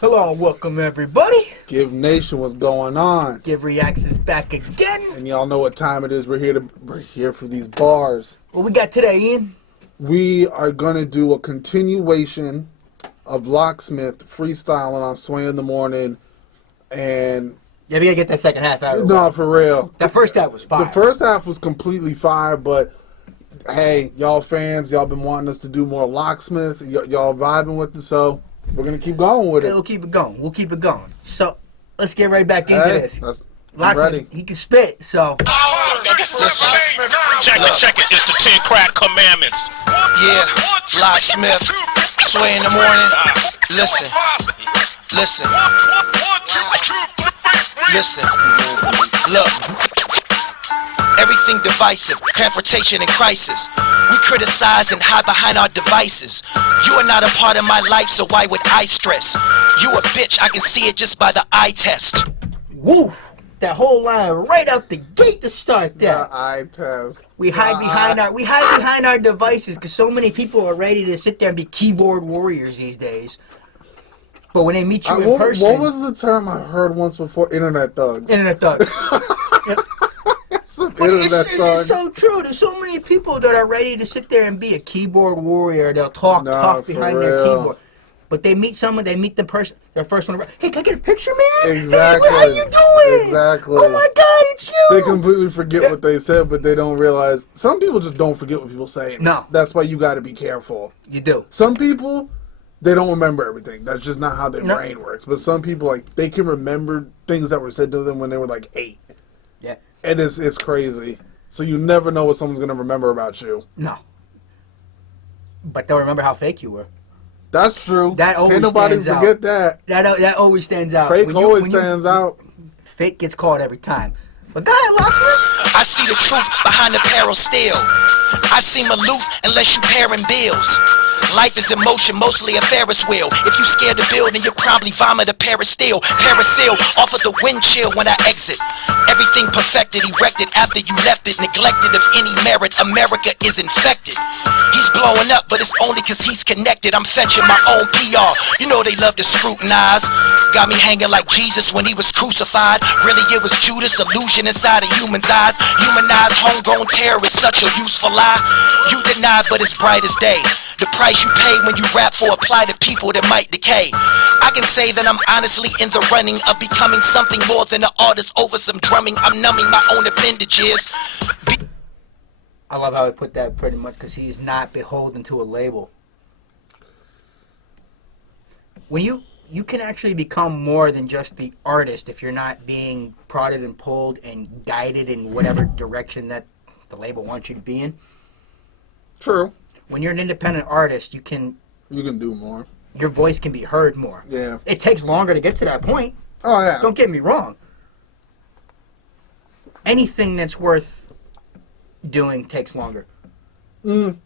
Hello and welcome everybody. Giv Nation, what's going on? Giv Reacts is back again. And y'all know what time it is. We're here for these bars. What we got today, Ian? We are gonna do a continuation of Locksmith freestyling on Sway in the Morning. And yeah, we gotta get that second half out of the way. no, for real. That first half was fire. The first half was completely fire, but hey, y'all fans, y'all been wanting us to do more Locksmith. Y'all vibing with it, so we're gonna keep going with it. We'll keep it going. We'll keep it going. So let's get right back into this. I'm ready. He can spit, so. Listen, check it. It's the 10 crack commandments. Yeah, Locksmith, Sway in the Morning. Listen. Look. Everything divisive, confrontation and crisis. We criticize and hide behind our devices. You are not a part of my life, so why would I stress? You a bitch, I can see it just by the eye test. Woo! That whole line right out the gate to start that. The eye test. We hide behind our devices because so many people are ready to sit there and be keyboard warriors these days. But when they meet you in person, what was the term I heard once before? Internet thugs. Internet thugs. But it's so true. There's so many people that are ready to sit there and be a keyboard warrior. They'll talk tough behind their keyboard. But they meet someone, they meet the person, their first one. Hey, can I get a picture, man? Exactly. Hey, how you doing? Exactly. Oh my God, it's you. They completely forget what they said, but they don't realize. Some people just don't forget what people say. No. That's why you got to be careful. You do. Some people, they don't remember everything. That's just not how their brain works. But some people, like, they can remember things that were said to them when they were like 8. Yeah. And it's crazy. So you never know what someone's going to remember about you. No. But they'll remember how fake you were. That's true. That always Can't nobody stands forget out. That always stands out. Fake always stands out. Fake gets caught every time. But go ahead, Locksmith. I see the truth behind the peril still. I seem aloof unless you pairing bills. Life is in motion, mostly a Ferris wheel. If you scared to build, then you'll probably vomit a pair of steel. Parasail off of the wind chill when I exit. Everything perfected, erected after you left it. Neglected of any merit, America is infected. He's blowing up, but it's only cause he's connected. I'm fetching my own PR. You know they love to scrutinize. Got me hanging like Jesus when he was crucified. Really it was Judas, illusion inside a human's eyes. Humanized homegrown terror is such a useful lie. You deny, but it's bright as day. The price you pay when you rap for apply to people that might decay. I can say that I'm honestly in the running of becoming something more than an artist over some drumming. I'm numbing my own appendages. I love how I put that pretty much because he's not beholden to a label. When you can actually become more than just the artist if you're not being prodded and pulled and guided in whatever direction that the label wants you to be in. True. When you're an independent artist, you can do more. Your voice can be heard more. Yeah. It takes longer to get to that point. Oh, yeah. Don't get me wrong. Anything that's worth doing takes longer.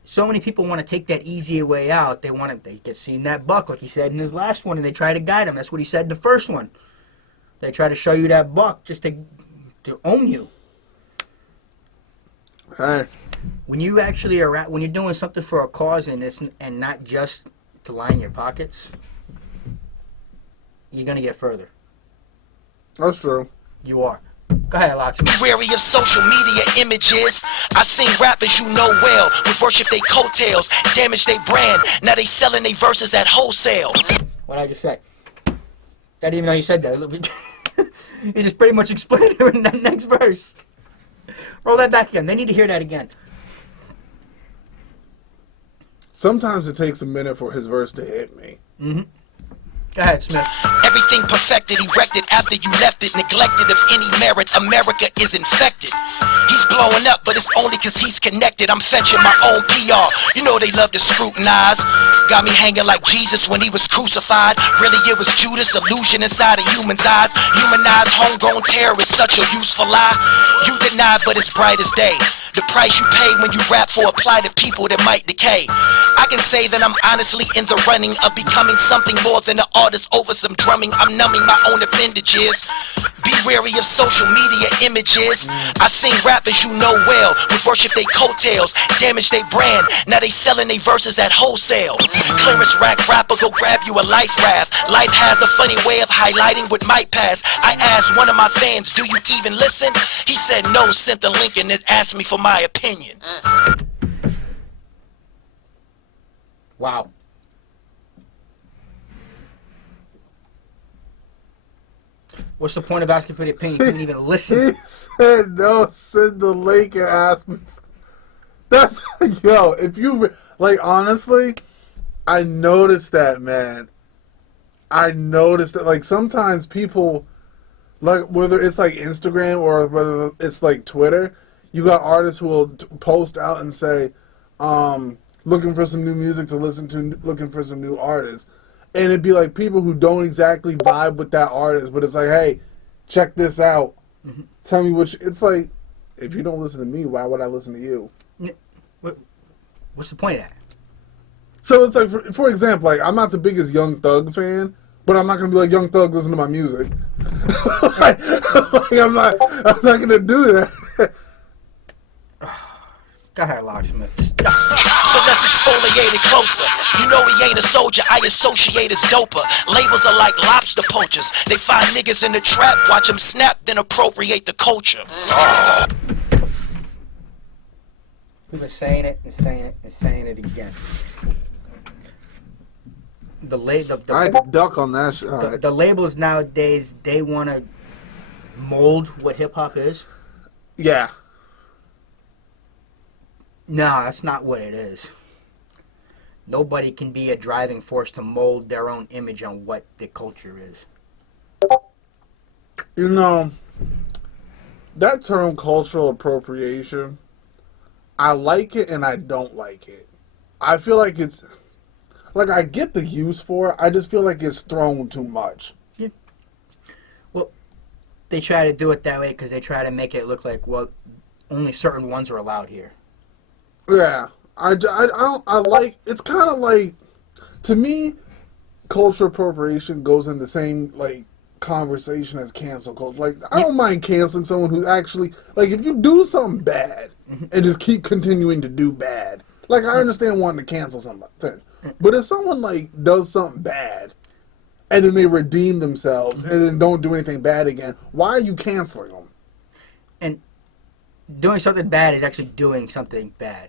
So many people want to take that easier way out. They get seen that buck, like he said in his last one, and they try to guide him. That's what he said in the first one. They try to show you that buck just to own you. Hey. When you actually are when you're doing something for a cause and not just to line your pockets, you're gonna get further. That's true. You are. Go ahead, Locksmith. Wary of social media images. I seen rappers you know well would worship they coattails, damage they brand. Now they selling they verses at wholesale. What did I just say? I didn't even know you said that. You just pretty much explained it in that next verse. Roll that back again. They need to hear that again. Sometimes it takes a minute for his verse to hit me. Go ahead, Smith. Everything perfected, erected after you left it. Neglected of any merit, America is infected. He's blowing up, but it's only cause he's connected. I'm fetching my own PR. You know they love to scrutinize. Got me hanging like Jesus when he was crucified. Really it was Judas, illusion inside a human's eyes. Humanized homegrown terror is such a useful lie. You deny, but it's bright as day. The price you pay when you rap for apply to people that might decay. I can say that I'm honestly in the running of becoming something more than an artist over some drumming. I'm numbing my own appendages. Be wary of social media images. I seen rappers you know well would worship they coattails, damage they brand. Now they selling they verses at wholesale. Clearance rack rapper go grab you a life raft. Life has a funny way of highlighting what might pass. I asked one of my fans, do you even listen? He said no, sent the link and it asked me for my opinion. Wow. What's the point of asking for the opinion? You couldn't even listen. He said no, send the link and ask me. That's, yo, if you, like, honestly, I noticed that, man. I noticed that, like, sometimes people, like, whether it's, like, Instagram or whether it's, like, Twitter, you got artists who will post out and say, looking for some new music to listen to, looking for some new artists. And it'd be like people who don't exactly vibe with that artist, but it's like, hey, check this out. Mm-hmm. Tell me it's like, if you don't listen to me, why would I listen to you? What's the point of that? So it's like, for example, like, I'm not the biggest Young Thug fan, but I'm not going to be like, Young Thug, listen to my music. I'm not going to do that. Go ahead, Locksmith. So let's exfoliate it closer. You know he ain't a soldier, I associate as doper. Labels are like lobster poachers. They find niggas in the trap, watch them snap, then appropriate the culture. We've been saying it and saying it and saying it again. I had to duck on that shit. The labels nowadays, they want to mold what hip-hop is. Yeah. No, that's not what it is. Nobody can be a driving force to mold their own image on what the culture is. You know, that term cultural appropriation, I like it and I don't like it. I feel like it's, like, I get the use for it, I just feel like it's thrown too much. Yeah. Well, they try to do it that way because they try to make it look like, well, only certain ones are allowed here. Yeah, I like, it's kind of like, to me, cultural appropriation goes in the same, like, conversation as cancel culture. Like, I don't mind canceling someone who actually, like, if you do something bad and just keep continuing to do bad, like, I understand wanting to cancel something, but if someone, like, does something bad and then they redeem themselves and then don't do anything bad again, why are you canceling them? And doing something bad is actually doing something bad.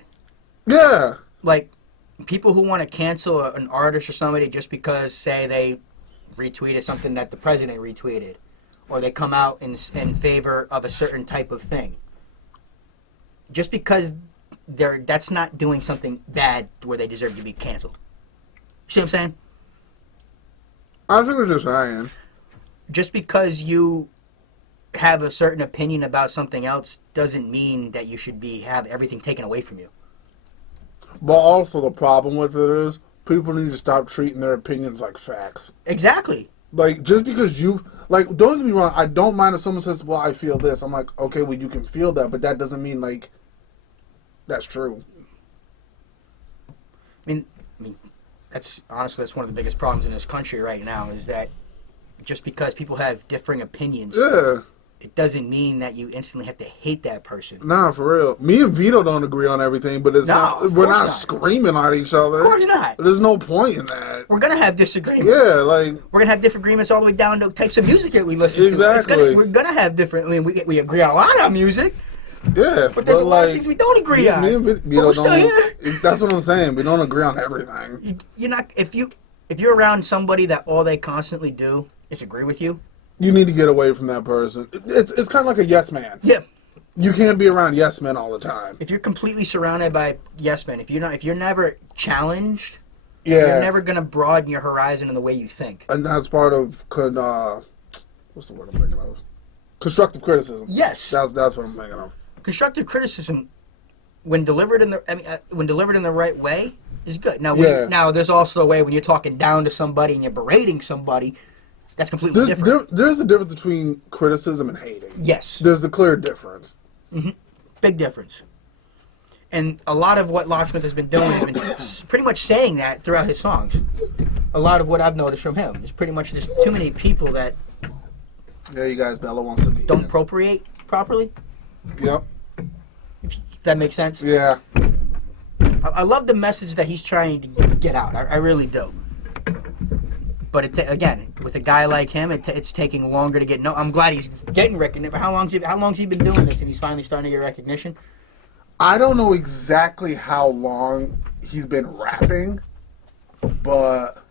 Yeah. Like, people who want to cancel an artist or somebody just because, say, they retweeted something that the president retweeted, or they come out in favor of a certain type of thing. Just because that's not doing something bad where they deserve to be canceled. You see what I'm saying? I think what you're saying. Just because you have a certain opinion about something else doesn't mean that you should have everything taken away from you. But also the problem with it is people need to stop treating their opinions like facts. Exactly. Like, just because like, don't get me wrong, I don't mind if someone says, well, I feel this. I'm like, okay, well, you can feel that, but that doesn't mean, like, that's true. I mean, that's one of the biggest problems in this country right now is that just because people have differing opinions, yeah, it doesn't mean that you instantly have to hate that person. Nah, for real. Me and Vito don't agree on everything, but we're not screaming at each other. Of course not. There's no point in that. We're gonna have disagreements. Yeah, like, we're gonna have disagreements all the way down to types of music that we listen to. Exactly. We're gonna have different. I mean, we agree on a lot of music. Yeah, but there's a lot of things we don't agree on. Me and Vito don't. That's what I'm saying. We don't agree on everything. You're not if you're around somebody that all they constantly do is agree with you. You need to get away from that person. It's kind of like a yes man. Yeah. You can't be around yes men all the time. If you're completely surrounded by yes men, if you're never challenged, yeah, you're never gonna broaden your horizon in the way you think. And that's part of what's the word I'm thinking of? Constructive criticism. Yes. That's what I'm thinking of. Constructive criticism, when delivered in the right way, is good. Now, there's also a way when you're talking down to somebody and you're berating somebody. That's completely different. There's a difference between criticism and hating. Yes. There's a clear difference. Mm-hmm. Big difference. And a lot of what Locksmith has been doing has been pretty much saying that throughout his songs. A lot of what I've noticed from him is pretty much there's too many people that Yeah, you guys, Bella wants to be. don't appropriate properly. Yep. If that makes sense. Yeah. I love the message that he's trying to get out. I really do. But again, with a guy like him, it's taking longer to get. No, I'm glad he's getting recognition. But how long's he been doing this, and he's finally starting to get recognition? I don't know exactly how long he's been rapping, but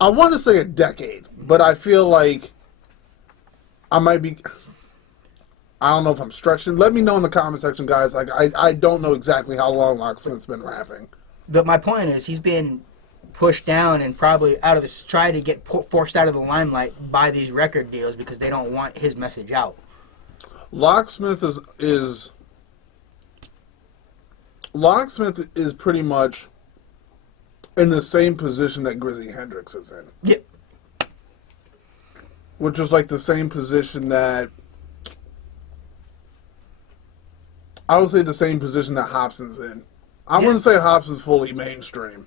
I want to say a decade. But I feel like I might be. I don't know if I'm stretching. Let me know in the comment section, guys. Like I don't know exactly how long Locksmith's been rapping. But my point is, he's been pushed down and probably out of his try to get forced out of the limelight by these record deals because they don't want his message out. Locksmith is pretty much in the same position that Grizzly Hendrix is in. Yep. Which is like the same position that I would say the same position that Hobson's in. I wouldn't say Hobson's fully mainstream.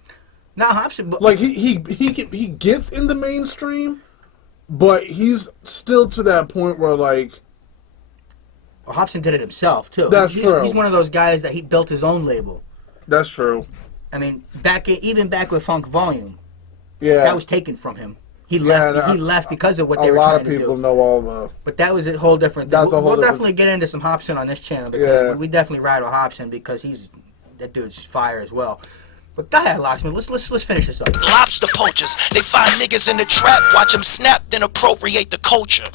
Not Hobson, but Like he gets in the mainstream, but he's still to that point where like Hobson did it himself too. That's true. He's one of those guys that he built his own label. that's true. I mean, even back with Funk Volume, Yeah, that was taken from him. He left. and he left because of what a they were lot trying of to people do. know all the. But that was a whole different thing. That's a whole We'll different- definitely get into some Hobson on this channel because Yeah. we definitely ride with Hobson because that dude's fire as well. But go ahead, Locksmith. Let's finish this up. Lobster poachers, they find niggas in the trap, watch them snap, then appropriate the culture.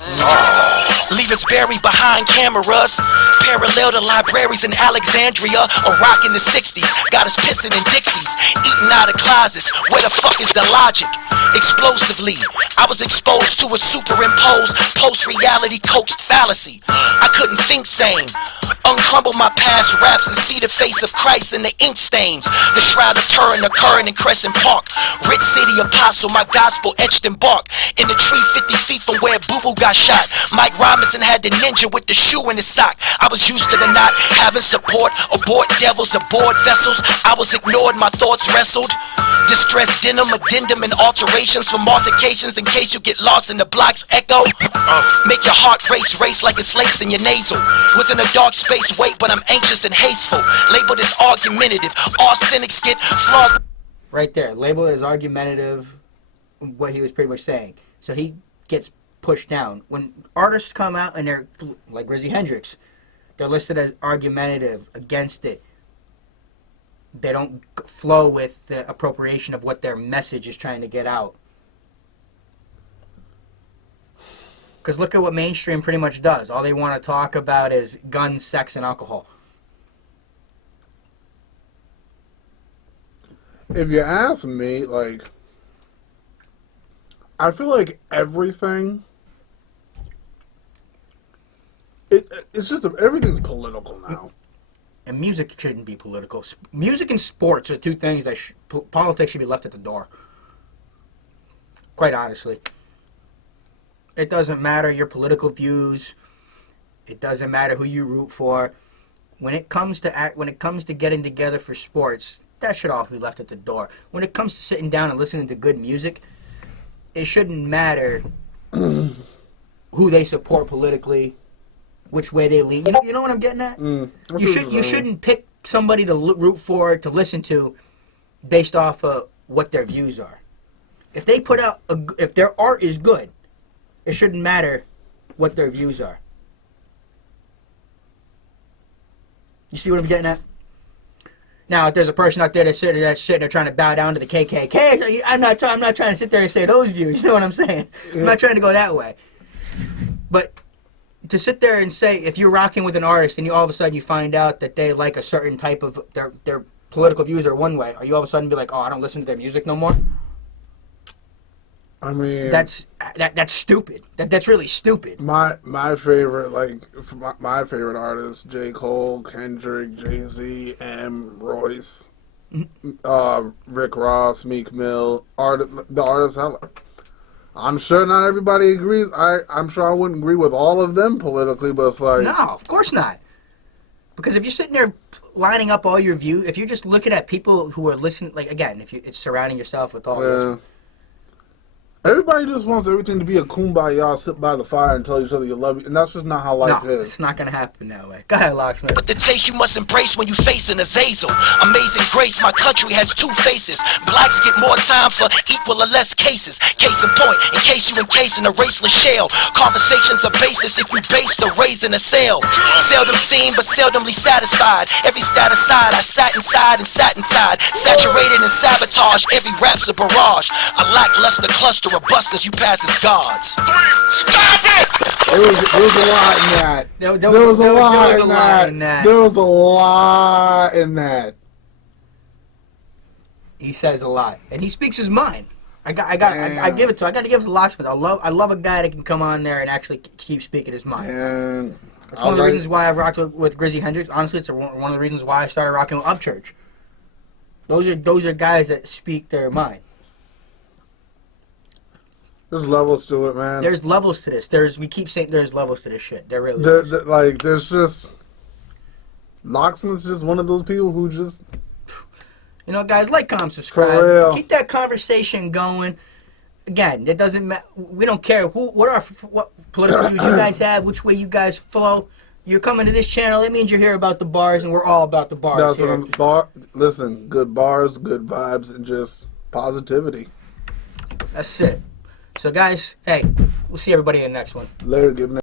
Leave us buried behind cameras, parallel to libraries in Alexandria, or rock in the 60s, got us pissing in Dixies, eating out of closets, where the fuck is the logic? Explosively, I was exposed to a superimposed, post-reality coaxed fallacy. I couldn't think sane, uncrumble my past raps and see the face of Christ in the ink stains, the shroud of Turin occurring in Crescent Park, rich city apostle, my gospel etched in bark, in the tree 50 feet from where Boo Boo got shot. Mike Robinson had the ninja with the shoe in his sock. I was used to the not having support, abort devils, aboard vessels. I was ignored, my thoughts wrestled. Distress denim, addendum, and alterations from altercations in case you get lost in the block's echo. Make your heart race like it's laced in your nasal. Was in a dark space, wait, but I'm anxious and hasteful. Labeled as argumentative, all cynics get flogged. Right there, labeled as argumentative. What he was pretty much saying. So he gets pushed down. When artists come out and they're like Grizzly Hendrix, they're listed as argumentative against it. They don't flow with the appropriation of what their message is trying to get out. Because look at what mainstream pretty much does. All they want to talk about is guns, sex, and alcohol. If you ask me, like, I feel like everything. It's just everything's political now. And music shouldn't be political. Music and sports are two things that politics should be left at the door. Quite honestly. It doesn't matter your political views. It doesn't matter who you root for. When it comes to getting together for sports, that should all be left at the door. When it comes to sitting down and listening to good music, it shouldn't matter who they support politically, which way they lean. You know what I'm getting at? You shouldn't pick somebody to root for, to listen to, based off of what their views are. If they put out, if their art is good, it shouldn't matter what their views are. You see what I'm getting at? Now, if there's a person out there that's sitting there trying to bow down to the KKK, I'm not trying to sit there and say those views. You know what I'm saying? I'm not trying to go that way. But to sit there and say, if you're rocking with an artist and you all of a sudden you find out that they like a certain type of their political views are one way, are you all of a sudden be like, oh, I don't listen to their music no more? I mean, that's stupid. That's really stupid. My favorite, like, my favorite artists: J. Cole, Kendrick, Jay-Z, M. Royce, Rick Ross, Meek Mill. The artists I'm sure not everybody agrees. I'm sure I wouldn't agree with all of them politically, but it's like... No, of course not. Because if you're sitting there lining up all your views, if you're just looking at people who are listening, like, again, if it's surrounding yourself with all this. Everybody just wants everything to be a kumbaya, sit by the fire and tell each other you love you, and that's just not how life No, is. it's not going to happen that way. Go ahead, Locksmith. But the taste you must embrace when you face an Azazel. Amazing grace, my country has two faces. Blacks get more time for equal or less cases. Case in point, in case you encase in a raceless shell. Conversations are basis if you base the raise in a sale. Seldom seen, but seldomly satisfied. Every stat aside, I sat inside and sat inside. Saturated and sabotage, every rap's a barrage. A lackluster cluster of busters you pass as gods. Stop it! There was a lot in that. There was a lot in that. There was a lot in that. He says a lot, and he speaks his mind. I give it to. I got to give it to Locksmith. I love a guy that can come on there and actually keep speaking his mind. And That's one of the reasons why I've rocked with Grizzy Hendrix. Honestly, it's one of the reasons why I started rocking with Upchurch. Those are guys that speak their mind. there's levels to it, man. There's levels to this. We keep saying there's levels to this shit. There really is. Like, there's just... Locksmith's just one of those people who just... You know, guys, like, comment, subscribe. Keep that conversation going. Again, it doesn't matter. We don't care what political views you guys have, which way you guys flow. You're coming to this channel. It means you're here about the bars, and we're all about the bars. That's what listen, good bars, good vibes, and just positivity. That's it. So, guys, hey, we'll see everybody in the next one. Later, Giv.